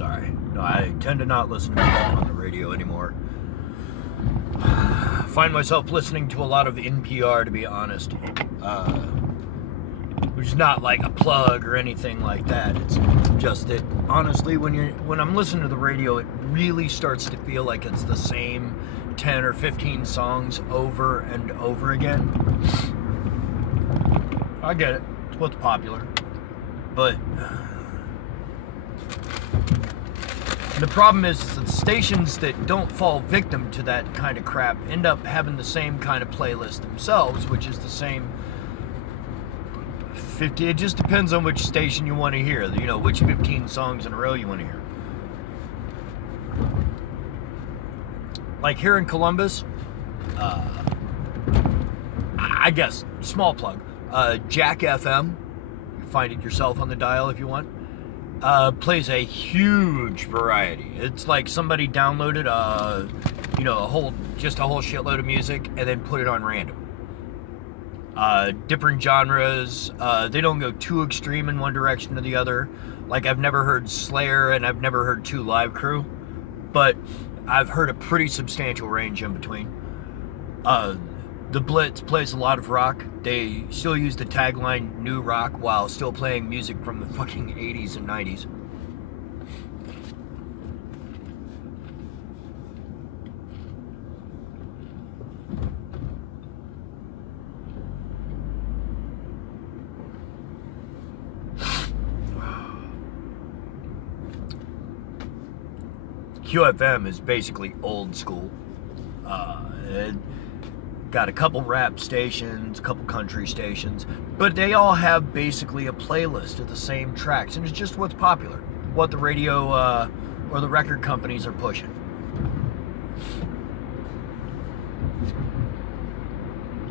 Sorry. No, I tend to not listen to that on the radio anymore. I find myself listening to a lot of NPR, to be honest. Which is not like a plug or anything like that. It's just that, honestly, when I'm listening to the radio, it really starts to feel like it's the same 10 or 15 songs over and over again. I get it. It's what's popular. But the problem is that stations that don't fall victim to that kind of crap end up having the same kind of playlist themselves, which is the same 50. It just depends on which station you want to hear. You know, which 15 songs in a row you want to hear. Like here in Columbus, I guess, small plug, Jack FM, you find it yourself on the dial if you want, plays a huge variety. It's like somebody downloaded a whole shitload of music and then put it on random. Different genres. They don't go too extreme in one direction or the other. Like, I've never heard Slayer and I've never heard 2 Live Crew, but I've heard a pretty substantial range in between. The Blitz plays a lot of rock. They still use the tagline new rock while still playing music from the fucking 80s and 90s. QFM is basically old school. It got a couple rap stations, a couple country stations, but they all have basically a playlist of the same tracks, and it's just what's popular, what the radio or the record companies are pushing.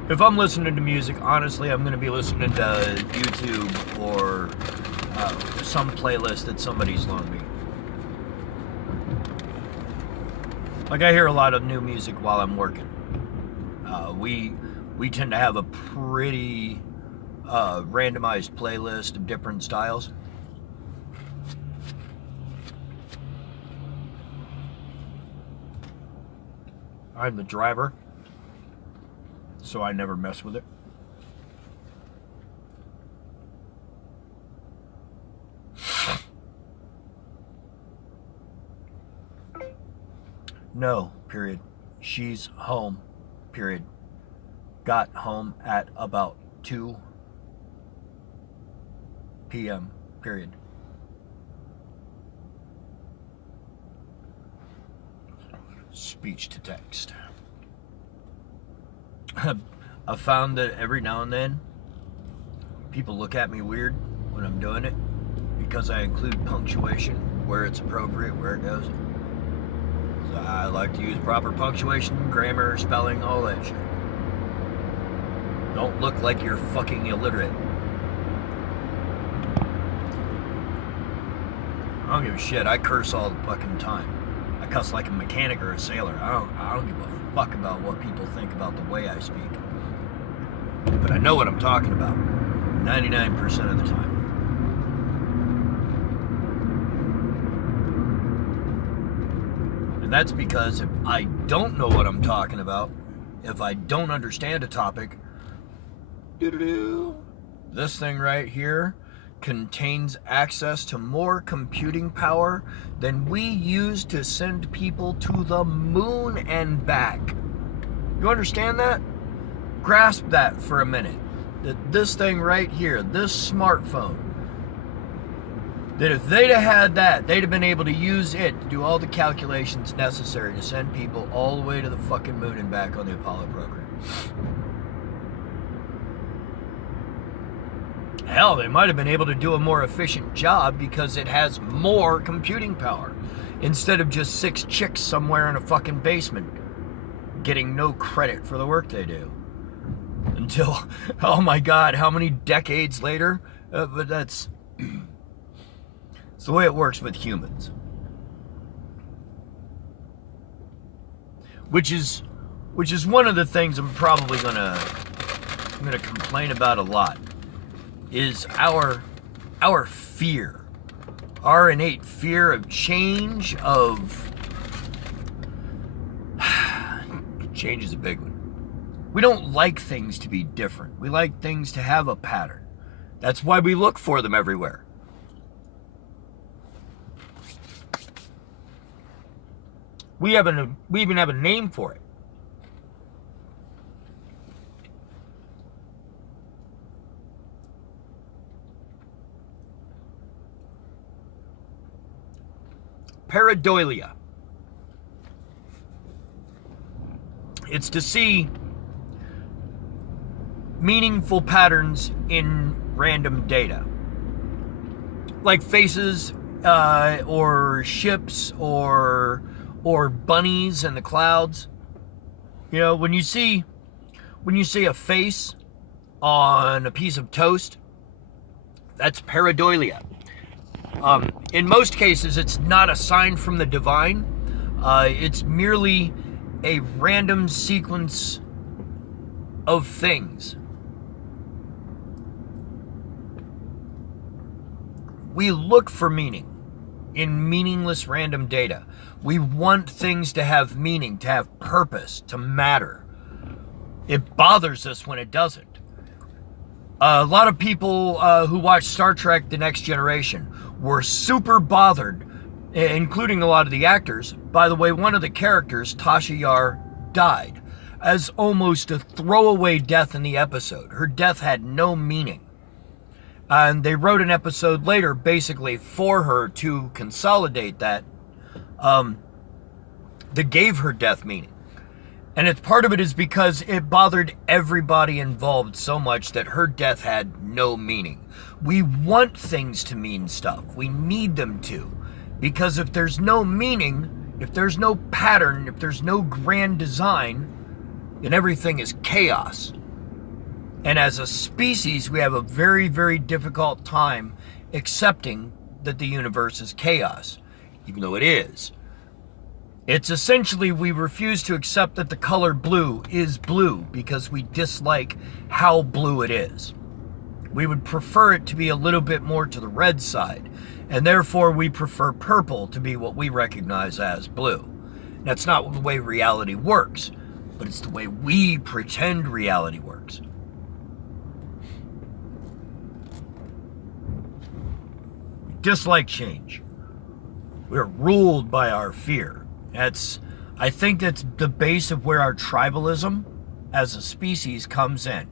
If I'm listening to music, honestly, I'm going to be listening to YouTube or some playlist that somebody's loaned me. Like, I hear a lot of new music while I'm working. We tend to have a pretty randomized playlist of different styles. I'm the driver, so I never mess with it. No, period. She's home, period. Got home at about 2 p.m., period. Speech to text. I found that every now and then people look at me weird when I'm doing it because I include punctuation where it's appropriate, where it goes. So I like to use proper punctuation, grammar, spelling, all that shit. Don't look like you're fucking illiterate. I don't give a shit. I curse all the fucking time. I cuss like a mechanic or a sailor. I don't give a fuck about what people think about the way I speak. But I know what I'm talking about 99% of the time. And that's because if I don't know what I'm talking about, if I don't understand a topic, this thing right here contains access to more computing power than we use to send people to the moon and back. You understand that? Grasp that for a minute. That this thing right here, this smartphone, that if they'd have had that, they'd have been able to use it to do all the calculations necessary to send people all the way to the fucking moon and back on the Apollo program. Hell, they might have been able to do a more efficient job because it has more computing power instead of just 6 chicks somewhere in a fucking basement getting no credit for the work they do. Until, oh my God, how many decades later? But that's it's the way it works with humans. Which is one of the things I'm probably gonna complain about a lot. Is our fear our innate fear of change, of change is a big one. We don't like things to be different. We like things to have a pattern. That's why we look for them everywhere. We even have a name for it. Pareidolia. It's to see meaningful patterns in random data, like faces, or ships, or bunnies in the clouds. You know, when you see a face on a piece of toast, that's pareidolia. In most cases, it's not a sign from the divine. It's merely a random sequence of things. We look for meaning in meaningless random data. We want things to have meaning, to have purpose, to matter. It bothers us when it doesn't. A lot of people who watch Star Trek: The Next Generation were super bothered, including a lot of the actors, by the way one of the characters, Tasha Yar, died, as almost a throwaway death in the episode. Her death had no meaning. And they wrote an episode later basically for her to consolidate that, that gave her death meaning. And it's part of it is because it bothered everybody involved so much that her death had no meaning. We want things to mean stuff. We need them to. Because if there's no meaning, if there's no pattern, if there's no grand design, then everything is chaos. And as a species, we have a very, very difficult time accepting that the universe is chaos, even though it is. It's essentially we refuse to accept that the color blue is blue because we dislike how blue it is. We would prefer it to be a little bit more to the red side, and therefore we prefer purple to be what we recognize as blue. That's not the way reality works, but it's the way we pretend reality works. We dislike change. We're ruled by our fear. I think that's the base of where our tribalism as a species comes in.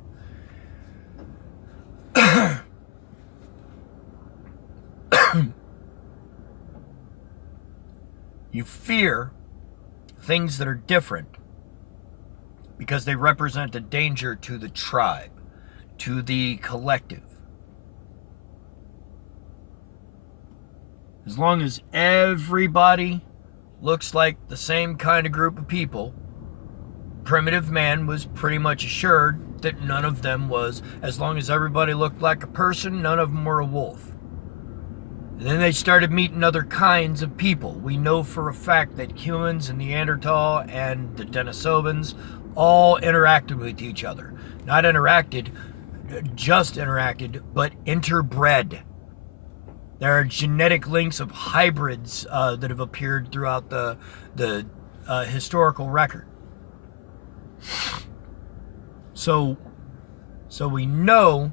You fear things that are different because they represent a danger to the tribe, to the collective. As long as everybody looks like the same kind of group of people, primitive man was pretty much assured that none of them was, as long as everybody looked like a person, none of them were a wolf. And then they started meeting other kinds of people. We know for a fact that humans and Neanderthal and the Denisovans all interacted with each other. Not interacted, just interacted, but interbred. There are genetic links of hybrids that have appeared throughout the historical record. So we know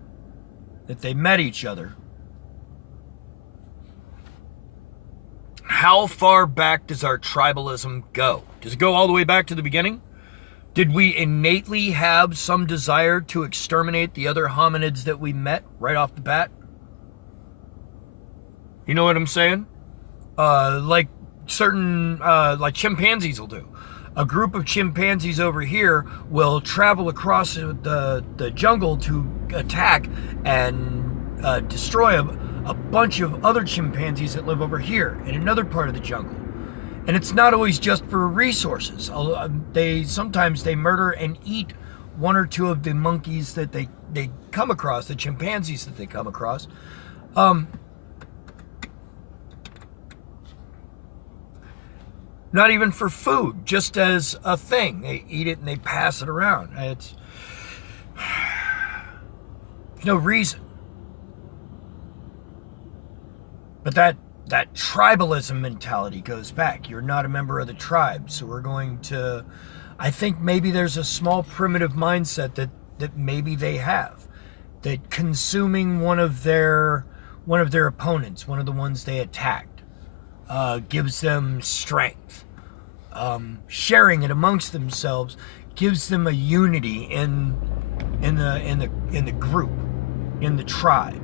that they met each other. How far back does our tribalism go? Does it go all the way back to the beginning? Did we innately have some desire to exterminate the other hominids that we met right off the bat? You know what I'm saying? Like certain, like chimpanzees will do. A group of chimpanzees over here will travel across the jungle to attack and destroy a bunch of other chimpanzees that live over here in another part of the jungle. And it's not always just for resources. Sometimes they murder and eat one or two of the monkeys that they come across, the chimpanzees that they come across. Not even for food, just as a thing. They eat it and they pass it around. There's no reason. But that tribalism mentality goes back. You're not a member of the tribe, so we're going to... I think maybe there's a small primitive mindset that maybe they have, that consuming one of their opponents, one of the ones they attacked, gives them strength. Sharing it amongst themselves gives them a unity in the group, in the tribe.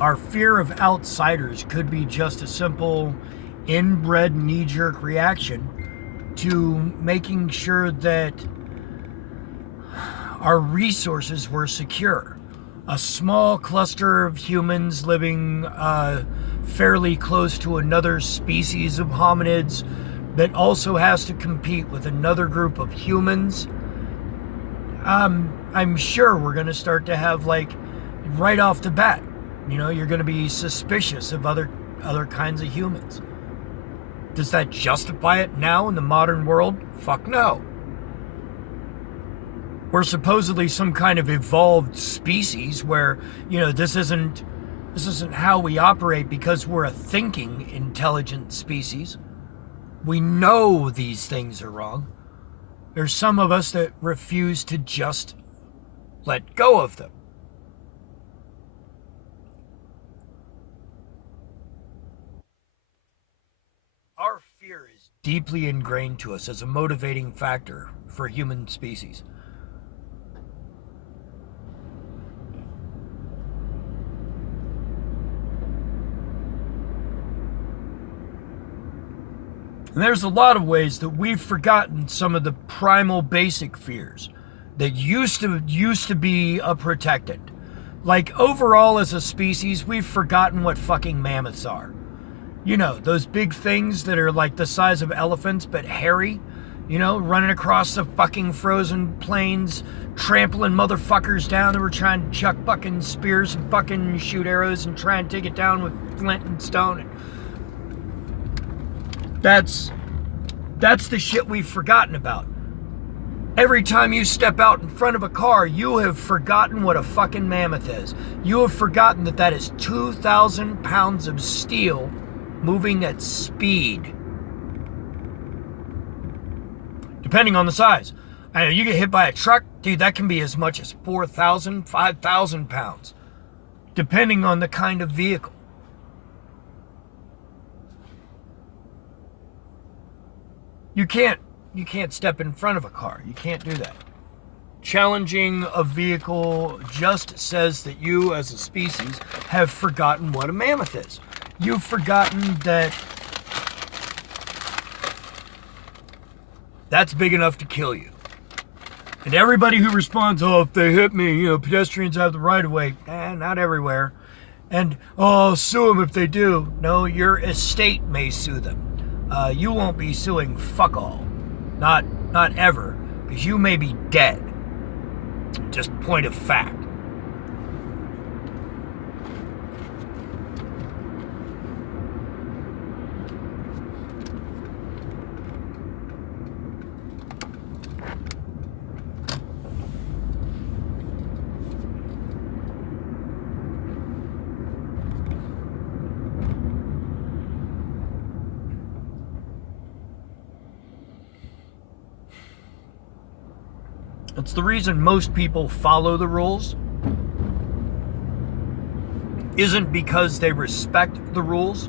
Our fear of outsiders could be just a simple inbred knee-jerk reaction to making sure that our resources were secure. A small cluster of humans living fairly close to another species of hominids that also has to compete with another group of humans. I'm sure we're going to start to have, like, right off the bat, you know, you're going to be suspicious of other kinds of humans. Does that justify it now in the modern world? Fuck no. We're supposedly some kind of evolved species where, you know, this isn't how we operate because we're a thinking, intelligent species. We know these things are wrong. There's some of us that refuse to just let go of them. Our fear is deeply ingrained to us as a motivating factor for human species. And there's a lot of ways that we've forgotten some of the primal basic fears that used to be protected. Like, overall as a species, we've forgotten what fucking mammoths are. You know, those big things that are like the size of elephants but hairy, you know, running across the fucking frozen plains, trampling motherfuckers down that were trying to chuck fucking spears and fucking shoot arrows and try and take it down with flint and stone. That's the shit we've forgotten about. Every time you step out in front of a car, you have forgotten what a fucking mammoth is. You have forgotten that is 2,000 pounds of steel moving at speed. Depending on the size. I know you get hit by a truck, dude, that can be as much as 4,000, 5,000 pounds. Depending on the kind of vehicle. You can't step in front of a car. You can't do that. Challenging a vehicle just says that you as a species have forgotten what a mammoth is. You've forgotten that that's big enough to kill you. And everybody who responds, oh, if they hit me, you know, pedestrians have the right of way. Not everywhere. And, oh, I'll sue them if they do. No, your estate may sue them. You won't be suing fuck all. Not ever. Because you may be dead. Just point of fact. It's the reason most people follow the rules. Isn't because they respect the rules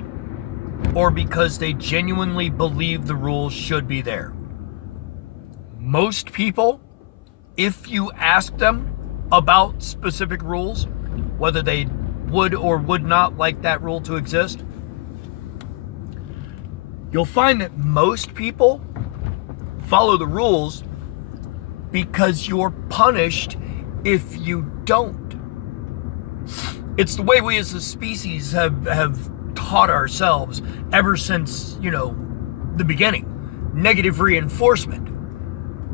or because they genuinely believe the rules should be there. Most people, if you ask them about specific rules, whether they would or would not like that rule to exist, you'll find that most people follow the rules because you're punished if you don't. It's the way we as a species have taught ourselves ever since, you know, the beginning. Negative reinforcement.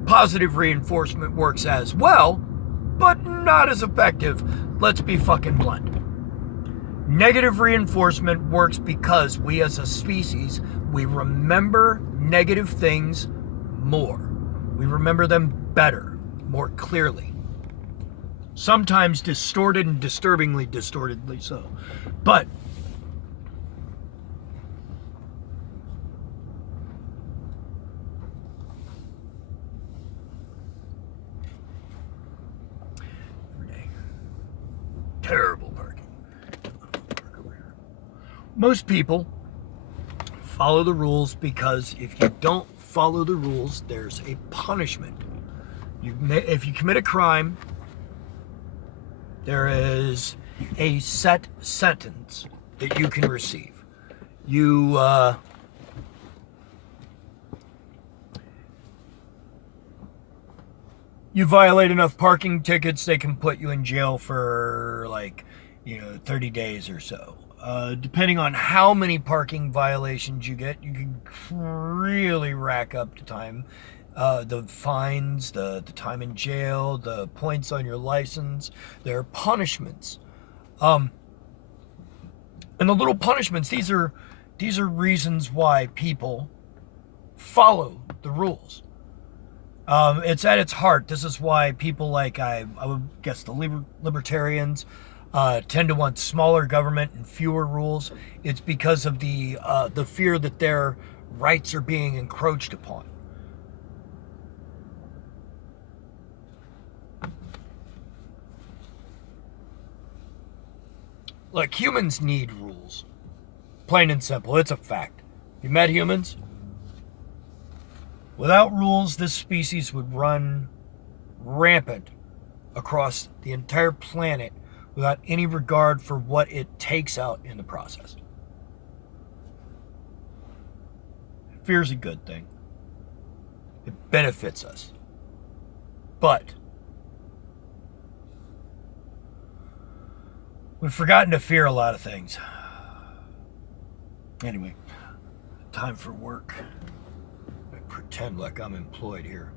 Positive reinforcement works as well, but not as effective. Let's be fucking blunt. Negative reinforcement works because we as a species, we remember negative things more. We remember them better. more clearly. Sometimes distorted and disturbingly distortedly so. But terrible parking. Most people follow the rules because if you don't follow the rules, there's a punishment. If you commit a crime, there is a set sentence that you can receive. You violate enough parking tickets, they can put you in jail for 30 days or so. Depending on how many parking violations you get, you can really rack up the time. The fines, the time in jail, the points on your license. There are punishments. And the little punishments, these are reasons why people follow the rules. It's at its heart. This is why people like, I would guess, the libertarians tend to want smaller government and fewer rules. It's because of the fear that their rights are being encroached upon. Look, humans need rules. Plain and simple. It's a fact. You met humans? Without rules, this species would run rampant across the entire planet without any regard for what it takes out in the process. Fear's a good thing. It benefits us. But we've forgotten to fear a lot of things. Anyway, time for work. I pretend like I'm employed here.